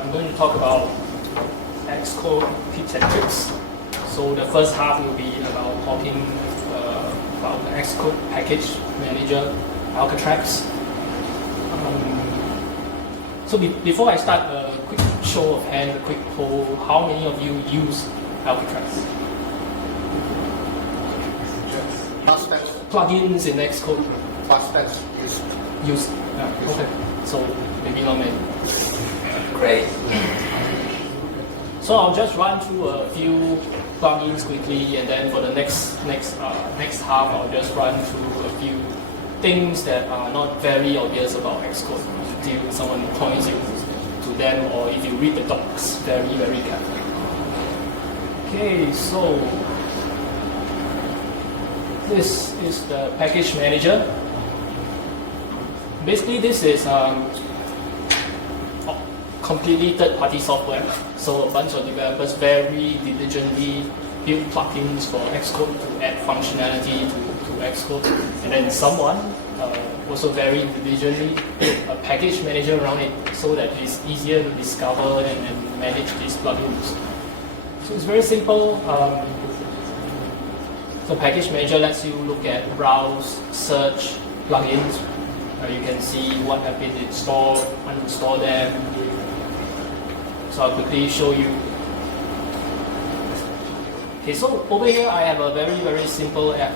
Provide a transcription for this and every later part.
I'm going to talk about Xcode tips and tricks. So the first half will be about talking about the Xcode package manager, Alcatraz. So before I start, a quick show of hands, a quick poll. How many of you use Alcatraz? Plugins in Xcode. Used. Okay. So maybe not many. Great. So I'll just run through a few plugins quickly, and then for the next half, I'll just run through a few things that are not very obvious about Xcode until someone points you to them, or if you read the docs very carefully. Okay, so this is the package manager. Basically, this is completely third-party software. So a bunch of developers very diligently build plugins for Xcode to add functionality to Xcode, and then someone also very diligently built a package manager around it so that it's easier to discover and manage these plugins. So it's very simple. The package manager lets you look at, browse, search plugins. You can see what have been installed, uninstall them. So I'll quickly show you. Okay, so over here I have a very simple app.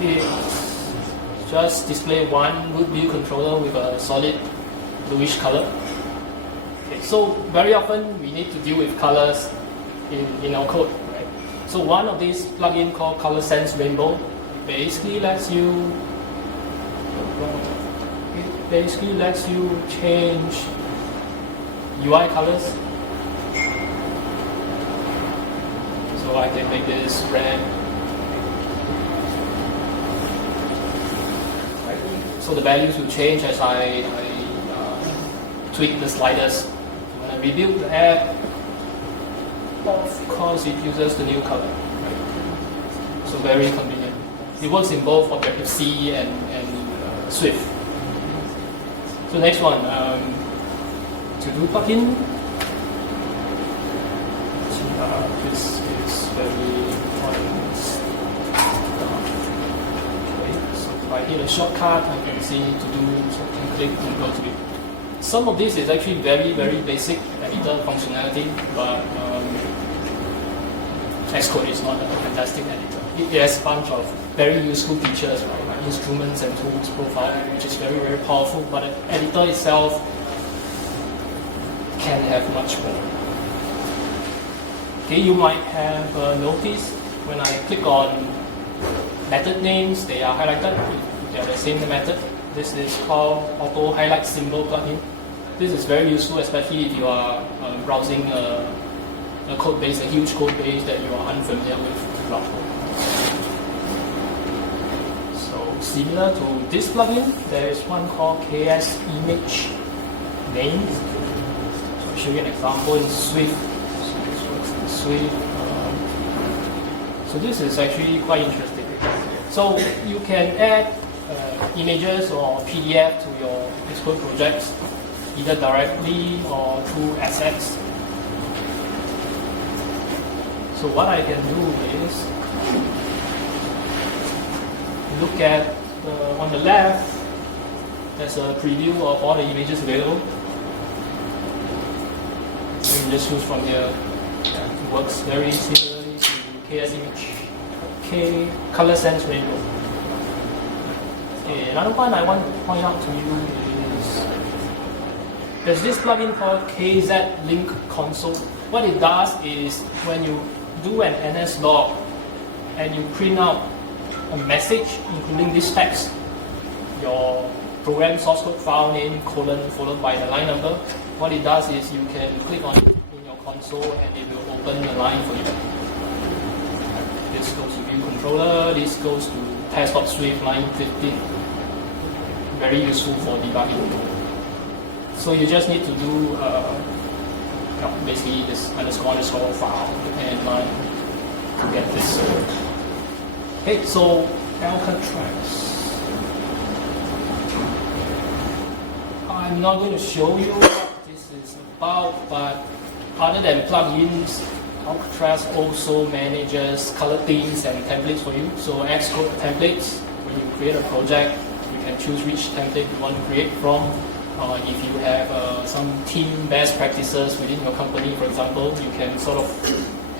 It just display one root view controller with a solid bluish color. Okay, so very often we need to deal with colors in our code, right? So one of these plugin called ColorSenseRainbow basically lets you change UI colors. So I can make this red. Right. So the values will change as I tweak the sliders. When I rebuild the app, of course it uses the new color. Right. So very convenient. It works in both Objective-C and Swift. So next one, To-Do plugin. This is very important. Okay, so if I hit a shortcut, I can see To-Do, so I can click and go to it. Some of this is actually very basic editor functionality, but Xcode is not a fantastic editor. It has a bunch of very useful features, right? Like instruments and tools profile, which is very powerful, but the editor itself can have much more. Okay, you might have noticed when I click on method names, they are highlighted. They are the same method. This is called AutoHighlightSymbol plugin. This is very useful, especially if you are browsing a code base, a huge code base that you are unfamiliar with. Similar to this plugin, there is one called KSImageNamed. So I'll show you an example in Swift. So this works in Swift. So this is actually quite interesting. So you can add images or PDF to your Xcode projects, either directly or through assets. So what I can do is look at on the left, there's a preview of all the images available. You can just choose from here. It works very similarly to KSImage. ColorSenseRainbow. Okay, another one I want to point out to you is there's this plugin called KZLinkedConsole. What it does is when you do an NS log and you print out a message including this text, your program source code file name, colon, followed by the line number. What it does is you can click on it in your console and it will open the line for you. This goes to view controller, this goes to test.swift line 15. Very useful for debugging. So you just need to do basically this underscore file and line to get this. Okay, so Alcatraz. I I'm not going to show you what this is about, but other than plugins, Alcatraz also manages color themes and templates for you. So Xcode templates, when you create a project, you can choose which template you want to create from. If you have some team best practices within your company, for example, you can sort of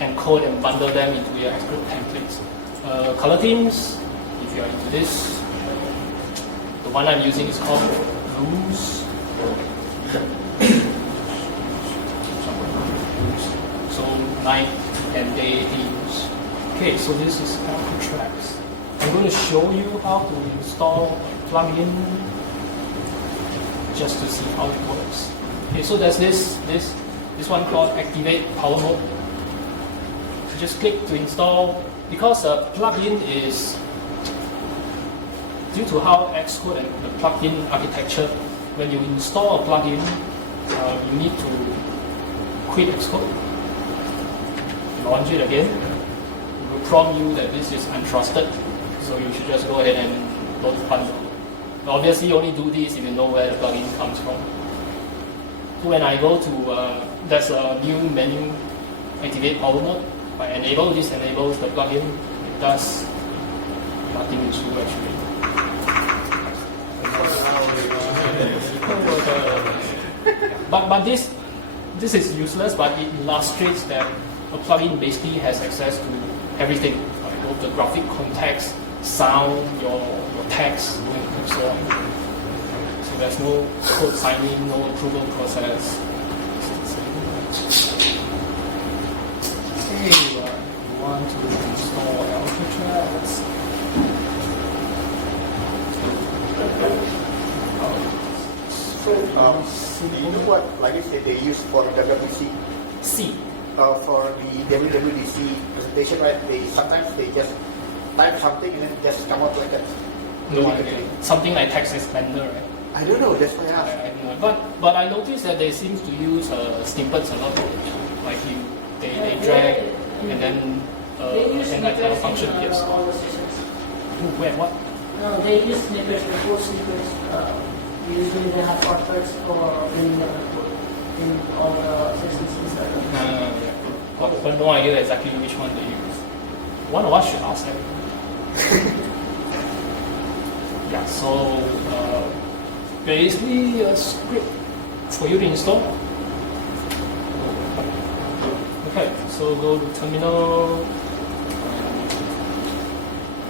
encode and bundle them into your Xcode templates. Color themes, if you are into this, the one I'm using is called Rules. So night and day themes. Okay, so this is Alcatraz. I'm going to show you how to install a plugin just to see how it works. Okay, so there's this one called ActivatePowerMode. So just click to install. Because a plugin is, due to how Xcode and the plugin architecture, when you install a plugin, you need to quit Xcode, launch it again. It will prompt you that this is untrusted, so you should just go ahead and load the bundle. Obviously, you only do this if you know where the plugin comes from. So when I go to, there's a new menu, ActivatePowerMode. If I enable this, enables the plugin. It does nothing useful actually. But this is useless, but it illustrates that a plugin basically has access to everything, like both the graphic context, sound, your text, and so on. So there's no code signing, no approval process. Okay, you want to install Alcatraz. So, you know what plugins that they use for WWDC? C. For the WWDC presentation, right? Sometimes they just type something and then just come out like that. No idea. Something like text expander, right? I don't know. That's why I asked. I don't know. But I noticed that they seem to use snippets a lot. Like they drag and then another function appears. Where what? No, they use snippets, the full snippets. Usually they have shortcuts for in all the systems. But no idea exactly which one they use. One of us should ask them. Yeah, so basically a script for you to install. Okay, so go to terminal,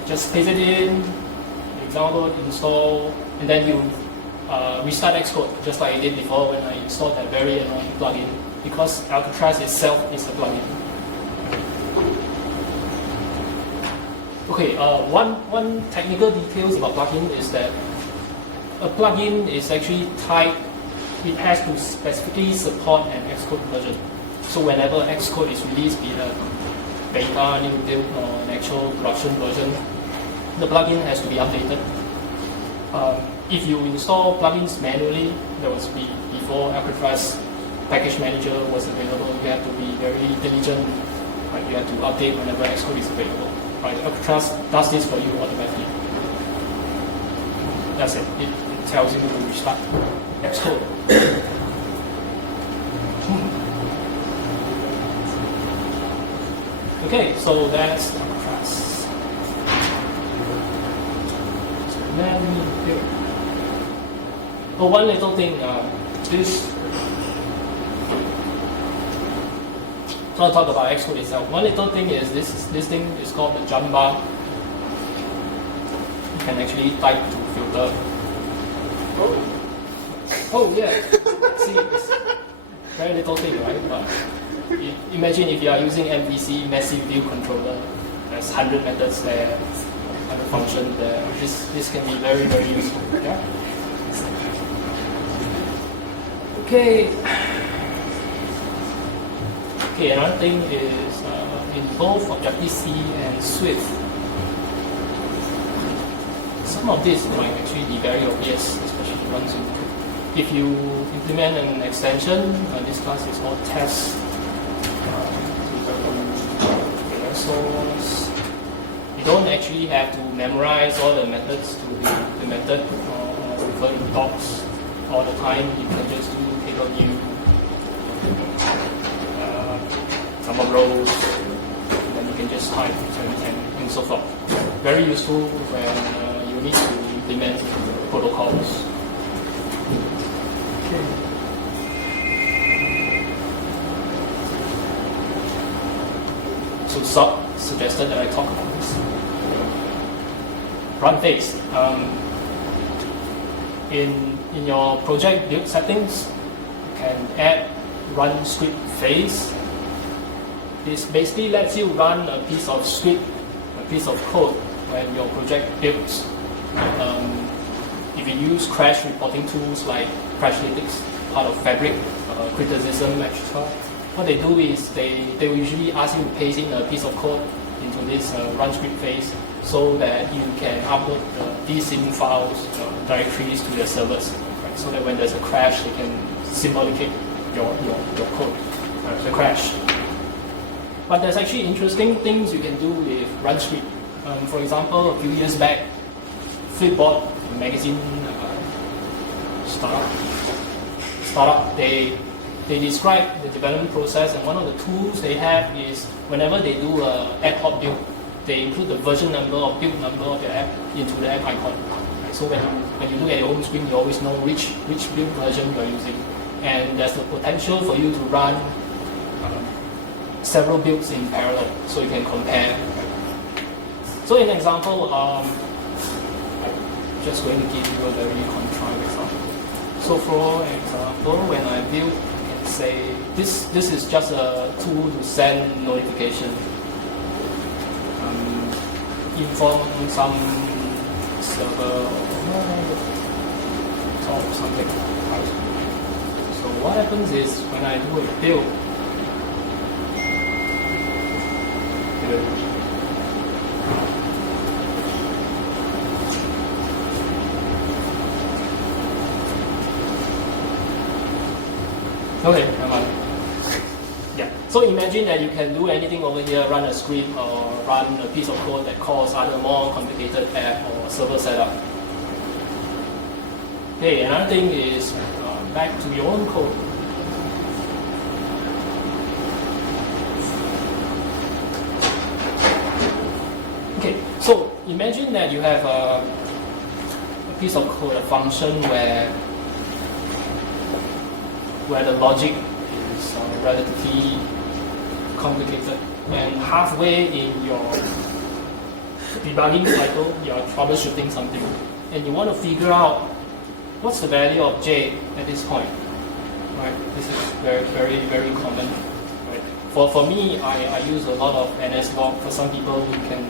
just paste it in, you download, install, and then you restart Xcode, just like I did before when I installed that very annoying plugin, because Alcatraz itself is a plugin. Okay, one technical details about plugin is that a plugin is actually tied, it has to specifically support an Xcode version. So whenever Xcode is released, be it a beta, new build, or an actual production version, the plugin has to be updated. If you install plugins manually, that was before Alcatraz package manager was available, you have to be very diligent. Right? You have to update whenever Xcode is available. Right? Alcatraz does this for you automatically. That's it. It tells you to restart Xcode. Okay, so that's Alcatraz. So let me build. Oh, one little thing. So I'll talk about Xcode itself. One little thing is this thing is called the jump bar. You can actually type to filter. Oh yeah. See, it's very little thing, right? But imagine if you are using MVC massive view controller. There's 100 methods there, 100 functions there. This can be very, very useful. Yeah. Okay. Okay, another thing is in both Objective-C and Swift, some of this might actually be very obvious, especially once if you implement an extension. This class is called test. Source. You don't actually have to memorize all the methods to the method or refer to docs. all the time, you can just do table view, number of rows, and then you can just type and so forth. Very useful when you need to implement protocols. So Sub suggested that I talk about this. Run phase. In your project build settings, you can add run script phase. This basically lets you run a piece of script, a piece of code when your project builds. If you use crash reporting tools like Crashlytics, part of Fabric, Criticism, etc., what they do is they will usually ask you to paste in a piece of code into this run script phase so that you can upload the dsym files, directories to their servers, right? So that when there's a crash, they can symbolicate your code, the crash. But there's actually interesting things you can do with run script. For example, a few years back, Flipboard magazine startup, they describe the development process, and one of the tools they have is whenever they do a ad hoc build, they include the version number or build number of their app into the app icon. Right? So when you look at your home screen, you always know which build version you are using, and there's the potential for you to run several builds in parallel, so you can compare. Right? So in example, I'm just going to give you a very contrived example. So for example, when I build, I can say this is just a tool to send notification, inform some server or something. So what happens is when I do a build, okay, come on. Yeah. So imagine that you can do anything over here, run a script or run a piece of code that calls other more complicated app or server setup. Okay, another thing is back to your own code. Okay, so imagine that you have a piece of code, a function where the logic is relatively complicated, and halfway in your debugging cycle, you are troubleshooting something, and you want to figure out what's the value of j at this point. Right? This is very, very, very common. Right? For me, I use a lot of NSLog. For some people, you can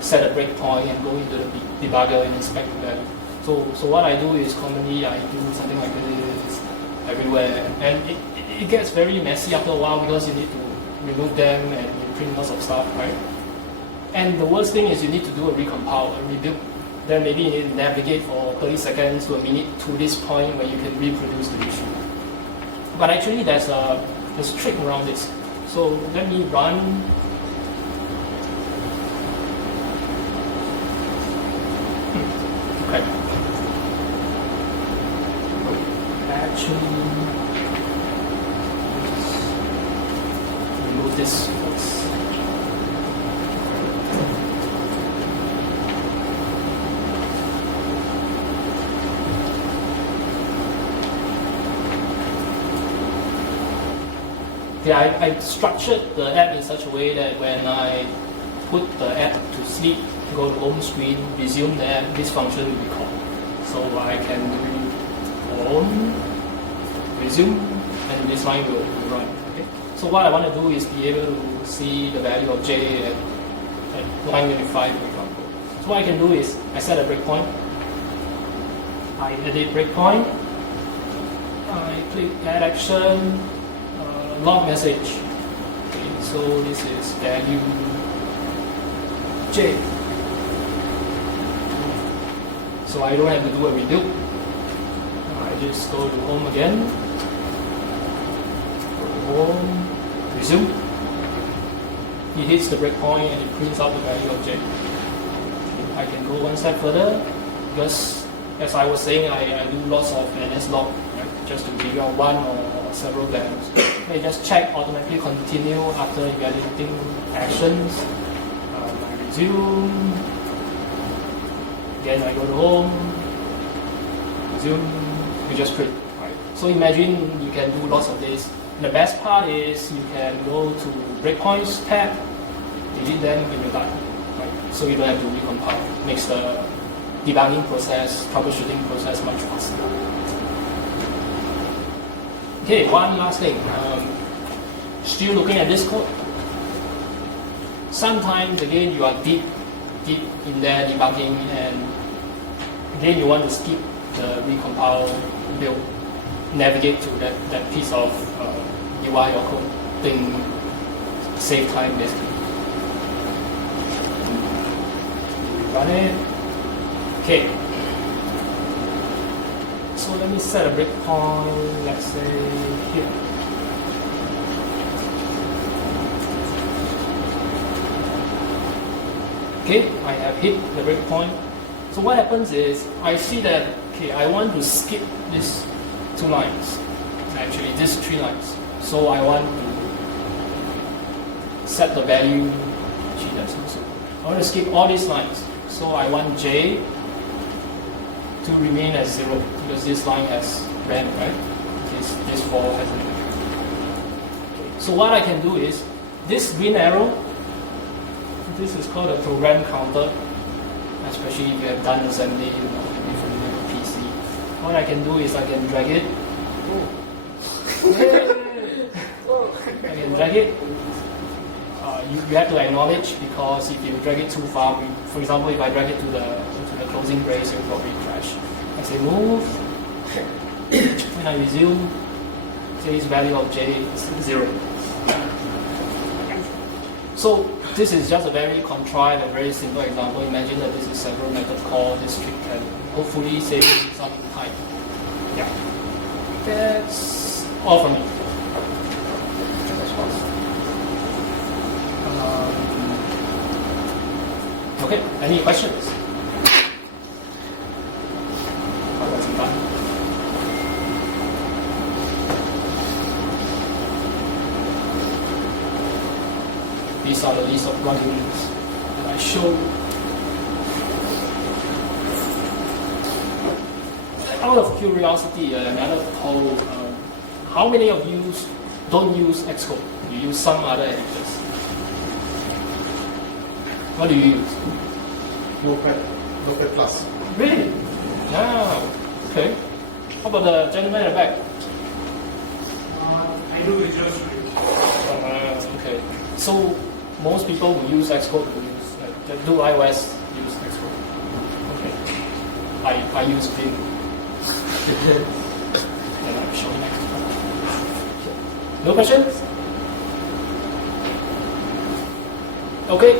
set a breakpoint and go into the debugger and inspect the value. So what I do is commonly I do something like this everywhere, and it gets very messy after a while because you need to remove them and print lots of stuff, right? And the worst thing is you need to do a recompile, a rebuild. Then maybe you need to navigate for 30 seconds to a minute to this point where you can reproduce the issue. But actually there's a trick around this. So let me run. Okay. Actually, remove this first. Yeah, I structured the app in such a way that when I put the app to sleep, go to home screen, resume the app, this function will be called. So I can do home, resume, and this line will run. Okay? So what I want to do is be able to see the value of j at line 25, for example. So what I can do is I set a breakpoint, I edit breakpoint, I click add action, log message. Okay, so this is value j. So I don't have to do a rebuild. I just go to home again. Go to home, resume. It hits the breakpoint and it prints out the value of j. I can go one step further because as I was saying, I do lots of NS log, right, just to figure out one or several values. I just check, automatically continue after evaluating actions. I resume. Again, I go to home. Resume. You just quit. Right. So imagine you can do lots of this. And the best part is you can go to breakpoints tab, delete them when you're done. Right. So you don't have to recompile. Makes the debugging process, troubleshooting process much faster. Okay, one last thing. Still looking at this code. Sometimes again you are deep in there debugging, and again you want to skip the recompile build, navigate to that piece of UI or code thing, save time basically. Run it. Okay. So let me set a breakpoint, let's say here. Okay, I have hit the breakpoint. So what happens is, I see that, okay, I want to skip these 2 lines, actually these 3 lines. So I want to set the value, I want to skip all these lines. So I want J to remain as 0, because this line has ran, right? This 4 hasn't. Okay. So what I can do is, this green arrow, this is called a program counter, especially if you have done assembly, you know, if you have a PC. What I can do is I can drag it. I can drag it. You have to acknowledge, because if you drag it too far, for example, if I drag it to the closing brace, it will probably crash. I say move. When I resume, J's value of J is 0. So this is just a very contrived and very simple example. Imagine that this is several method call. This trick can hopefully save some time. Yeah. That's all from me. Okay, any questions? These are the list of plugins that I showed. Out of curiosity, another poll, how many of you don't use Xcode? You use some other editors? What do you use? Notepad Plus. Really? Yeah. Okay. How about the gentleman in the back? I do Visual Studio. Okay. So most people who use Xcode will use that do iOS use Xcode. Okay. I use Vim. And I'm showing Xcode. No questions? Okay.